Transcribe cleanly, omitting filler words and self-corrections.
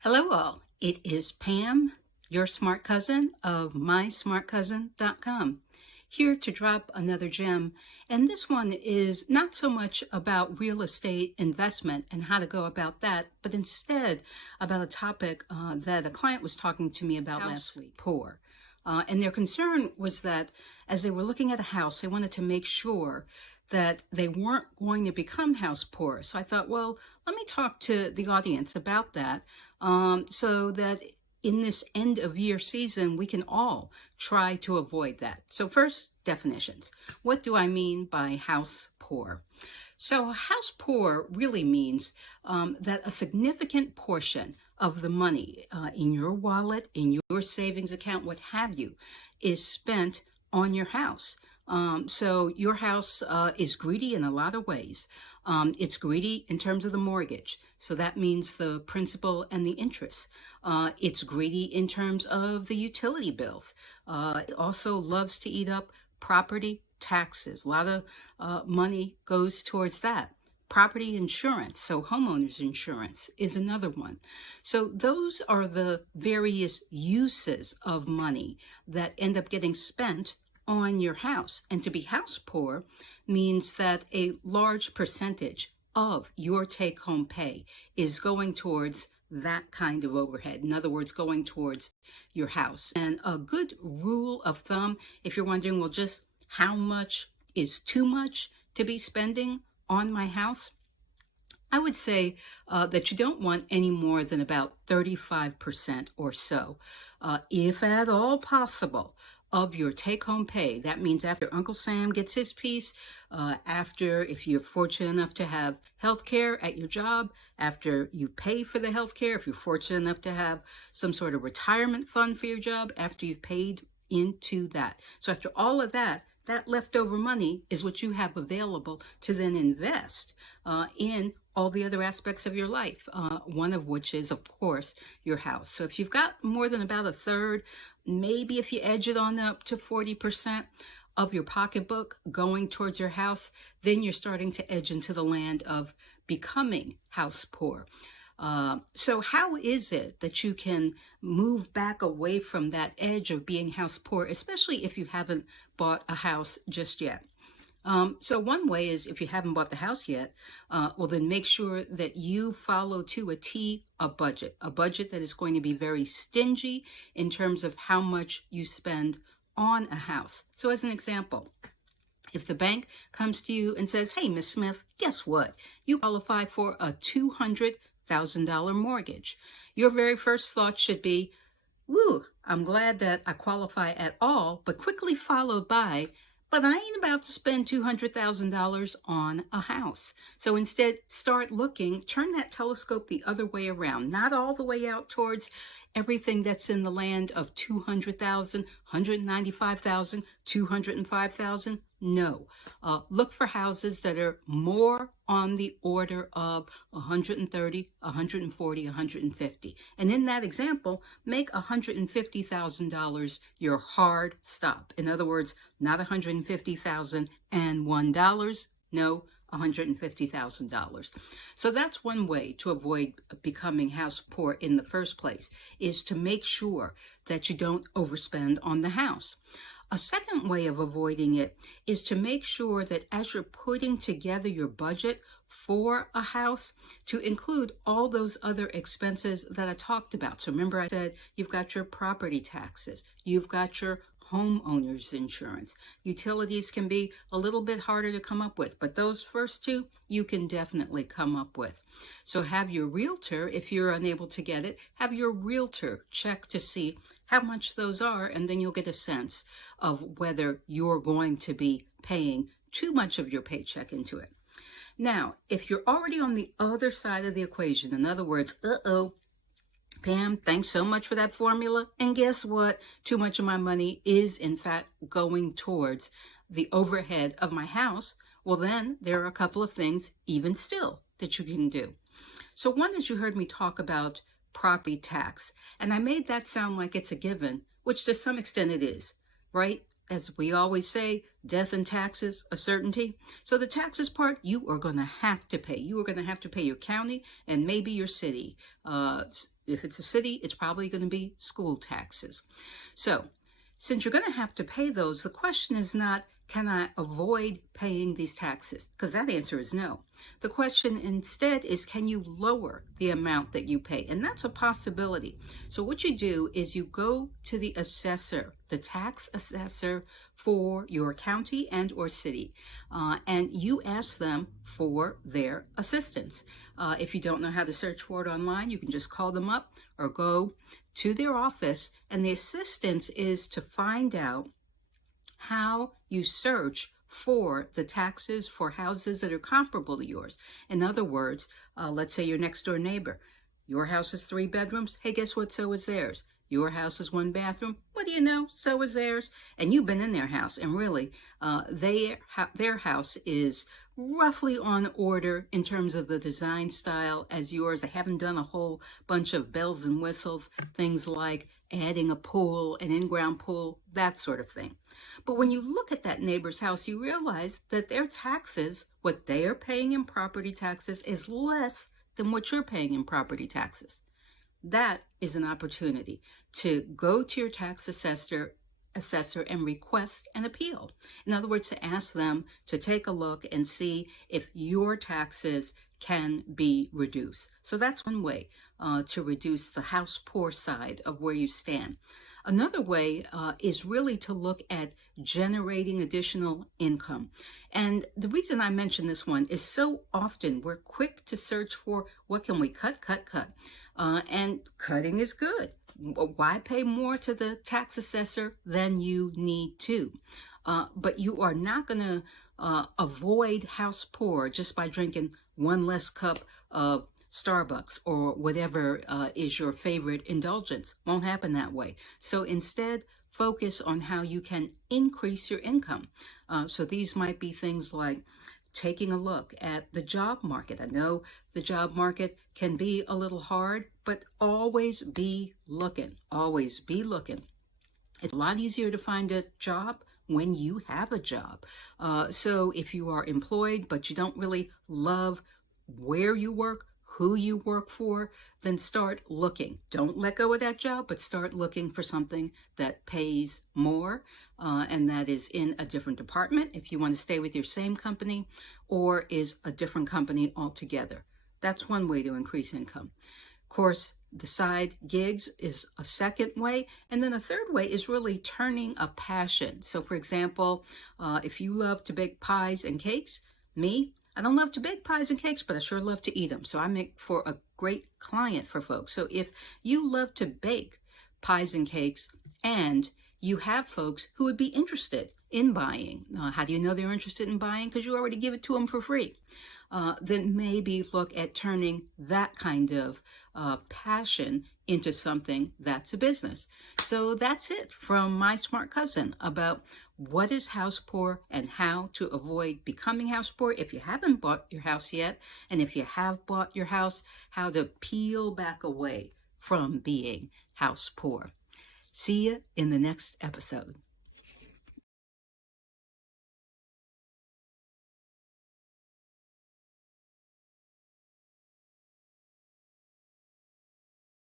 Hello all, it is Pam, your smart cousin of MySmartCousin.com, here to drop another gem. And this one is not so much about real estate investment and how to go about that, but instead about a topic that a client was talking to me about last week, poor. And their concern was that as they were looking at a house, they wanted to make sure that they weren't going to become house poor. So I thought, well, let me talk to the audience about that so that in this end of year season, we can all try to avoid that. So first, definitions. What do I mean by house poor? So house poor really means that a significant portion of the money in your wallet, in your savings account, what have you, is spent on your house. So your house is greedy in a lot of ways. It's greedy in terms of the mortgage. So that means the principal and the interest. It's greedy in terms of the utility bills. It also loves to eat up property taxes. A lot of money goes towards that. Property insurance, so homeowners insurance is another one. So those are the various uses of money that end up getting spent on your house. And to be house poor means that a large percentage of your take-home pay is going towards that kind of overhead. In other words, going towards your house. And a good rule of thumb, if you're wondering, well, just how much is too much to be spending on my house, I would say that you don't want any more than about 35% or so, if at all possible, of your take-home pay. That means after Uncle Sam gets his piece, after, if you're fortunate enough to have health care at your job, after you pay for the health care, if you're fortunate enough to have some sort of retirement fund for your job, after you've paid into that. So after all of that, that leftover money is what you have available to then invest in all the other aspects of your life, one of which is, of course, your house. So if you've got more than about a third, maybe if you edge it on up to 40% of your pocketbook going towards your house, then you're starting to edge into the land of becoming house poor. So how is it that you can move back away from that edge of being house poor, especially if you haven't bought a house just yet? So one way is, if you haven't bought the house yet, well, then make sure that you follow to a T a budget that is going to be very stingy in terms of how much you spend on a house. So as an example, if the bank comes to you and says, hey, Miss Smith, guess what? You qualify for a $200,000 mortgage. Your very first thought should be, woo, I'm glad that I qualify at all, but quickly followed by, but I ain't about to spend $200,000 on a house. So instead, start looking, turn that telescope the other way around, not all the way out towards everything that's in the land of 200,000, 195,000, 205,000. No, look for houses that are more on the order of 130, 140, 150. And in that example, make $150,000 your hard stop. In other words, not $150,001. No, $150,000. So that's one way to avoid becoming house poor in the first place, is to make sure that you don't overspend on the house. A second way of avoiding it is to make sure that as you're putting together your budget for a house, to include all those other expenses that I talked about. So remember, I said you've got your property taxes, you've got your homeowners insurance. Utilities can be a little bit harder to come up with, but those first two you can definitely come up with. So have your realtor, if you're unable to get it, have your realtor check to see how much those are, and then you'll get a sense of whether you're going to be paying too much of your paycheck into it. Now, if you're already on the other side of the equation, in other words, Pam, thanks so much for that formula. And guess what? Too much of my money is, in fact, going towards the overhead of my house. Well, then there are a couple of things, even still, that you can do. So one is, you heard me talk about property tax, and I made that sound like it's a given, which to some extent it is, right? as we always say, death and taxes, a certainty. So the taxes part, you are going to have to pay. You are going to have to pay your county and maybe your city. If it's a city, it's probably going to be school taxes. So since you're going to have to pay those, the question is not, can I avoid paying these taxes? Because that answer is no. The question instead is, can you lower the amount that you pay? And that's a possibility. So what you do is you go to the assessor, the tax assessor for your county and or city, and you ask them for their assistance. If you don't know how to search for it online, you can just call them up or go to their office, and the assistance is to find out how you search for the taxes for houses that are comparable to yours. In other words, let's say your next door neighbor, your house is 3 bedrooms. Hey, guess what? So is theirs. Your house is 1 bathroom. What do you know? So is theirs. And you've been in their house, and really, their house is roughly on order in terms of the design style as yours. They haven't done a whole bunch of bells and whistles, things like adding a pool, an in-ground pool, that sort of thing. But when you look at that neighbor's house, you realize that their taxes, what they are paying in property taxes, is less than what you're paying in property taxes. That is an opportunity to go to your tax assessor and request an appeal. In other words, to ask them to take a look and see if your taxes can be reduced. So that's one way to reduce the house poor side of where you stand. Another way is really to look at generating additional income. And the reason I mention this one is so often we're quick to search for what can we cut. And cutting is good. Why pay more to the tax assessor than you need to? But you are not going to avoid house poor just by drinking one less cup of Starbucks or whatever is your favorite indulgence. Won't happen that way. So instead, focus on how you can increase your income. So these might be things like taking a look at the job market. I know the job market can be a little hard, but always be looking. Always be looking. It's a lot easier to find a job when you have a job. So if you are employed, but you don't really love where you work, who you work for, then start looking. Don't let go of that job, but start looking for something that pays more, and that is in a different department if you want to stay with your same company, or is a different company altogether. That's one way to increase income. Of course, the side gigs is a second way. And then a third way is really turning a passion. So for example, if you love to bake pies and cakes, I don't love to bake pies and cakes, but I sure love to eat them. So I make for a great client for folks. So if you love to bake pies and cakes and you have folks who would be interested in buying, how do you know they're interested in buying? Because you already give it to them for free. Then maybe look at turning that kind of passion into something that's a business. So that's it from My Smart Cousin about what is house poor and how to avoid becoming house poor if you haven't bought your house yet, and if you have bought your house, how to peel back away from being house poor. See you in the next episode.